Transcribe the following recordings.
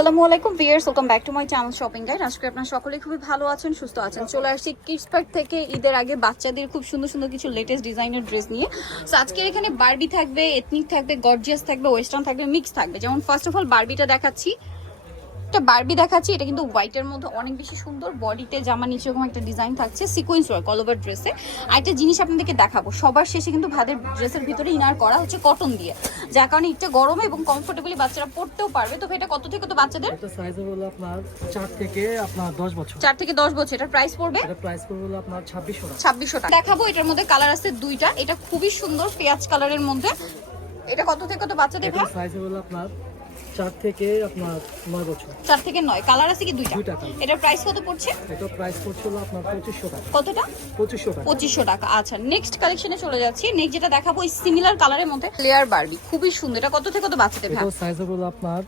আসসালামু আলাইকুম viewers, welcome back to my channel shopping guide. আজকে আপনারা সকলেই খুবই ভালো আছেন, সুস্থ আছেন। চলে আসছি কিডস পার্ক থেকে ঈদের আগে বাচ্চাদের খুব সুন্দর সুন্দর কিছু লেটেস্ট ডিজাইনের ড্রেস নিয়ে। সো আজকের এখানে বারবি থাকবে, এথনিক থাকবে, গর্জিয়াস থাকবে, ওয়েস্টার্ন থাকবে, মিক্স থাকবে। যেমন ফার্স্ট অফ অল বারবিটা দেখাচ্ছি, এটা বারবি দেখাচ্ছি। এটা কিন্তু হোয়াইটের মধ্যে অনেক বেশি সুন্দর, বডিতে জামা নিচে এরকম একটা ডিজাইন থাকছে, সিকোয়েন্স ওয়ার্ক অল ওভার ড্রেসে। আর একটা জিনিস আপনাদেরকে দেখাবো, সবার শেষে কিন্তু ভাদের ড্রেসের ভিতরে ইনার করা হচ্ছে কটন দিয়ে, যার কারণে এটা গরমে এবং কমফোর্টেবলি বাচ্চারা পরতেও পারবে। তো এটা কত থেকে কত বাচ্চাদের? এটা সাইজ হলো আপনার 4 থেকে আপনার 10 বছর। 4 থেকে 10 বছর। এটার প্রাইস পড়বে? এটা প্রাইস পড়বে হলো আপনার 2600 টাকা। 2600 টাকা। দেখাবো, এটার মধ্যে কালার আছে দুইটা। এটা খুবই সুন্দর পেঁয়াজ কালারের মধ্যে। এটা কত থেকে কত বাচ্চাদের? এটা সাইজ হলো আপনার 4 থেকে আপনার 9 বছর। 4 থেকে 9। কালার আছে কি দুইটা? দুইটা কালার। এটার প্রাইস কত পড়ছে? এটা প্রাইস পড়ছে হলো আপনার 2500 টাকা। কতটা? 2500 টাকা। 2500 টাকা। আচ্ছা, নেক্সট কালেকশনে চলে যাচ্ছি। নেক্সট যেটা দেখাবো এই সিমিলার কালারের মধ্যে লেয়ার বারবি, খুবই সুন্দর। এটা কত থেকে কত বাচ্চাদের? এটা সাইজ হলো আপনার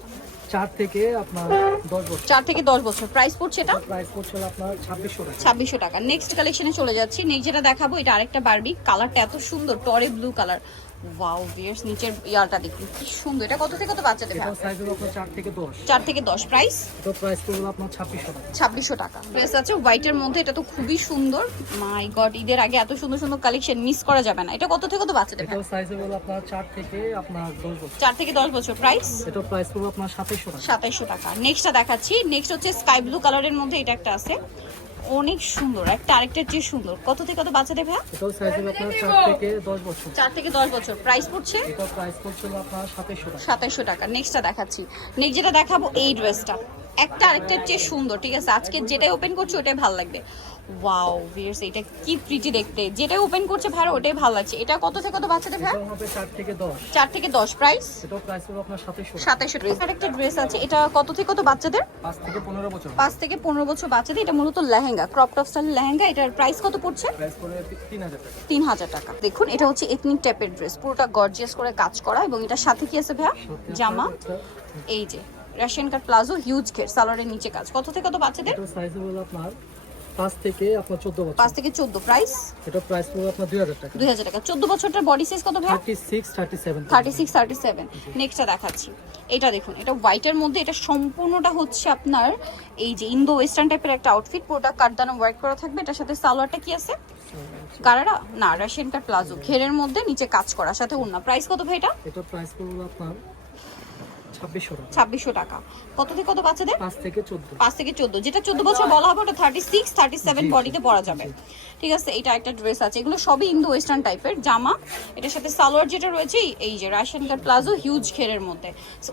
4 থেকে আপনার 10 বছর। 4 থেকে 10 বছর। প্রাইস পড়ছে এটা? প্রাইস পড়ছে হলো আপনার 2600 টাকা। 2600 টাকা। নেক্সট কালেকশনে চলে যাচ্ছি। নেক্সট যেটা দেখাবো এটা আরেকটা বারবি, কালারটা এত সুন্দর, টরে ব্লু কালার। ওয়াও ভিউয়ার্স, নিচের ইয়ারটা দেখুন কি সুন্দর। এটা কত থেকে কত বাচ্চাদের? এটা সাইজ হলো আপনার 4 থেকে 10। 4 থেকে 10। প্রাইস? এটা প্রাইস পড়বে আপনার 2600 টাকা। 2600 টাকা। ড্রেস আছে হোয়াইটের মধ্যে, এটা তো খুবই সুন্দর। মাই গড, ঈদের আগে এত সুন্দর সুন্দর কালেকশন মিস করা যাবে না। এটা কত থেকে কত বাচ্চাদের? এটা সাইজ হলো আপনার 4 থেকে আপনার 10 বছর। 4 থেকে 10 বছর। প্রাইস? এটা প্রাইস পড়বে আপনার 2700 টাকা। 2700 টাকা। নেক্সটটা দেখাচ্ছি। নেক্সট হচ্ছে স্কাই ব্লু কালারের মধ্যে, এটা একটা আছে অনেক সুন্দর, একটা আরেকটার চেয়ে সুন্দর। কত থেকে কত বাচ্চাদের ভাইয়া? এটা সাইজ হলো আপনার 4 থেকে 10 বছর। 4 থেকে 10 বছর। প্রাইস পড়ছে? এটা প্রাইস পড়ছে হলো আপনার 2700 টাকা। 2700 টাকা। নেক্সটটা দেখাচ্ছি। নেক্সট যেটা দেখাবো এই ড্রেসটা, একটা আরেকটার চেয়ে সুন্দর। ঠিক আছে, আজকে যেটাই ওপেন করছি ওটাই ভালো লাগবে। ওয়াও ভিউয়ার্স, এটা কি প্রিটি দেখতে। যেটাই ওপেন করছে ভালো, ওটাই ভালো লাগছে। এটা কত থেকে কত বাচ্চাদের ভাই? এটা হবে 4 থেকে 10। 4 থেকে 10। প্রাইস? এটা প্রাইস হলো আপনার 2700 টাকা। 2700 ড্রেস। আরেকটা ড্রেস আছে, এটা কত থেকে কত বাচ্চাদের? 5 থেকে 15 বছর। 5 থেকে 15 বছর বাচ্চাদের। এটা মূলত lehenga, crop top style lehenga. এটার প্রাইস কত পড়ছে? প্রাইস পড়বে 3000 টাকা। 3000 টাকা। দেখুন, এটা হচ্ছে এথনিক টাইপের ড্রেস, পুরোটা গর্জিয়াস করে কাজ করা, এবং এটার সাথে কি আছে ভাইয়া? জামা। এই যে রাশিয়ান কাট প্লাজো, হিউজ ঘের, সালোয়ারের নিচে কাজ। কত থেকে কত বাচ্চাদের? এটা সাইজ হলো আপনার 5 থেকে আপনার 14 বছর। 5 থেকে 14। প্রাইস? এটা প্রাইস পড়বে আপনার 2000 টাকা। 2000 টাকা। 14 বছরটার বডি সাইজ কত ভাইয়া? 36 37। 36 37। নেক্সটটা দেখাচ্ছি। এটা দেখুন, এটা হোয়াইটের মধ্যে। এটা সম্পূর্ণটা হচ্ছে আপনার এই যে ইন্দো ওয়েস্টার্ন টাইপের একটা আউটফিট, পুরোটা কাটদানা ওয়ার্ক করা থাকবে। এটার সাথে সালোয়ারটা কি আছে? গারারা না, রাশিয়ান কাট প্লাজো, ঘেরের মধ্যে নিচে কাজ করা, সাথে ওড়না। প্রাইস কত ভাই এটা? এটা প্রাইস পড়বে আপনার 2600 টাকা। 2600 টাকা। কত থেকে কত বাচ্চাদের? 5 থেকে 14। 5 থেকে 14। যেটা 14 বছর বলা হবে ওটা 36 37 বডিতে পরা যাবে। ঠিক আছে, এটা একটা ড্রেস আছে। এগুলো সবই ইন্দো ওয়েস্টার্ন টাইপের জামা। এটার সাথে সালোয়ার যেটা রয়েছে এই যে রাশিয়ান কাট প্লাজো, হিউজ ঘেরের মধ্যে।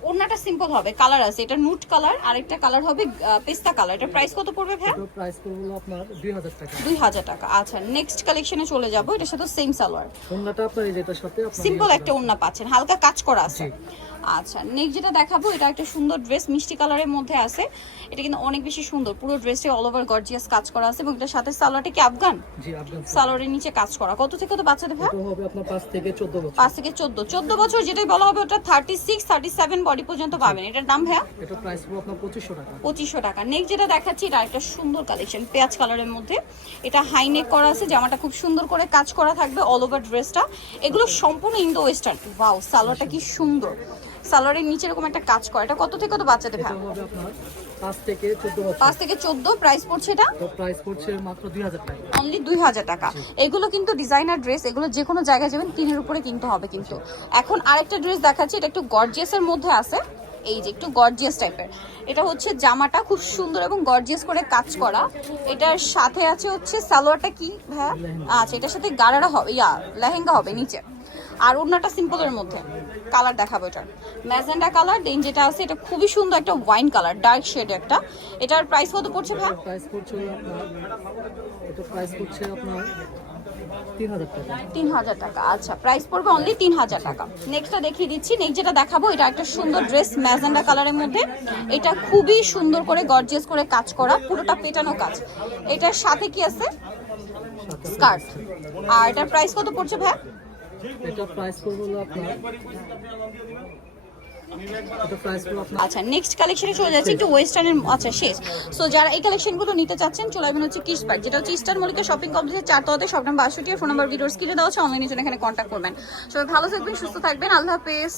ওড়নাটা সিম্পল হবে। কালার আছে, এটা নুট কালার, আরেকটা কালার হবে পেস্তা কালার। এটার প্রাইস কত পড়বে ভাই? এটা প্রাইস পড়বে আপনার 2000 টাকা। 2000 টাকা। আচ্ছা, নেক্সট কালেকশনে চলে যাব। এটার সাথে সেম সালোয়ার, ওন্নাটা আপনার এই যেটার সাথে আপনার সিম্পল একটা ওড়না পাচ্ছেন, হালকা কাজ করা আছে। আচ্ছা, নেক্সট যেটা দেখাবো এটা একটা সুন্দর ড্রেস, মিষ্টি কালারের মধ্যে আছে। এটা কিন্তু অনেক বেশি সুন্দর, পুরো ড্রেসে অল ওভার গর্জিয়াস কাজ করা আছে, এবং এটার সাথে সালোয়ারটা কি আফগান? জি, আফগান। সালোয়ারের নিচে কাজ করা। কত থেকে কত বাচ্চাদের ভাই? এটা হবে আপনার 5 থেকে 14 বছর। 5 থেকে 14। 14 বছর যেটাই বলা হবে ওটা 36 37 বডি পর্যন্ত পাবেন। এটার দাম ভাইয়া? এটা প্রাইস পড়বে আপনার 2500 টাকা। 2500 টাকা। নেক্সট যেটা দেখাচ্ছি এটা একটা সুন্দর কালেকশন, পেঁয়াজ কালারের মধ্যে। এটা হাই নেক করা আছে, জামাটা খুব সুন্দর করে কাজ করা থাকবে, অল ওভার ড্রেসটা। এগুলো সম্পূর্ণ ইন্দো ওয়েস্টার্ন। ওয়াও, সালোয়ারটা কি সুন্দর, সালোয়ারের নিচে এরকম একটা কাজ করা। এটা কত থেকে কত বাচ্চাদের ভাই? এটা হবে আপনার 5 থেকে 14 বছর। 5 থেকে 14। প্রাইস পড়ছে এটা? তো প্রাইস পড়ছে মাত্র 2000 টাকা। অনলি 2000 টাকা। এগুলো কিন্তু ডিজাইনার ড্রেস, এগুলো যে কোনো জায়গায় যাবেন 3-এর উপরে কিনতে হবে কিন্তু। এখন আরেকটা ড্রেস দেখাচ্ছি, এটা একটু গর্জিয়াসের মধ্যে আছে। এই যে একটু গর্জিয়াস টাইপের, এটা হচ্ছে জামাটা খুব সুন্দর এবং গর্জিয়াস করে কাজ করা। এটার সাথে আছে হচ্ছে সালোয়ারটা কি ভাইয়া? আচ্ছা, এটার সাথে গারারা হবে, লেহেঙ্গা হবে নিচে। আর ওড়নাটা সিম্পলের মধ্যে। কালার দেখাবো, এটার ম্যাজেন্ডা কালার। দেন যেটা আছে এটা খুবই সুন্দর একটা ওয়াইন কালার, ডার্ক শেড একটা। এটার প্রাইস কত পড়ছে ভাই? প্রাইস পড়ছে আপনার এটা প্রাইস পড়ছে আপনার 3000 টাকা। 3000 টাকা। আচ্ছা, প্রাইস পড়বে অনলি 3000 টাকা। নেক্সটটা দেখিয়ে দিচ্ছি। নেক্সট যেটা দেখাবো এটা একটা সুন্দর ড্রেস, ম্যাজেন্ডা কালারের মধ্যে। এটা খুবই সুন্দর করে গর্জিয়াস করে কাজ করা, পুরোটা পেটানো কাজ। এটার সাথে কি আছে? স্কার্ট। আর এটার প্রাইস কত পড়ছে ভাই? এটা প্রাইস পড়বে হলো আপনার এটা প্রাইস পড়বে আপনার আচ্ছা, নেক্সট কালেকশনে চলে যাচ্ছে একটু ওয়েস্টার্নের। আচ্ছা, শেষ। সো যারা এই কালেকশনগুলো নিতে চাচ্ছেন চলে আসবেন হচ্ছে কিডস পার্ক, যেটা হচ্ছে ইস্টার্ন মল্লিকা শপিং কমপ্লেক্সের 4 তলাতে, শপ নাম্বার 62। ফোন নাম্বার ভিডিওর স্ক্রিনে দেওয়া আছে, অনলাইনে জন্য এখানে কন্ট্যাক্ট করবেন। সবাই ভালো থাকবেন, সুস্থ থাকবেন, আল্লাহ হাফেজ।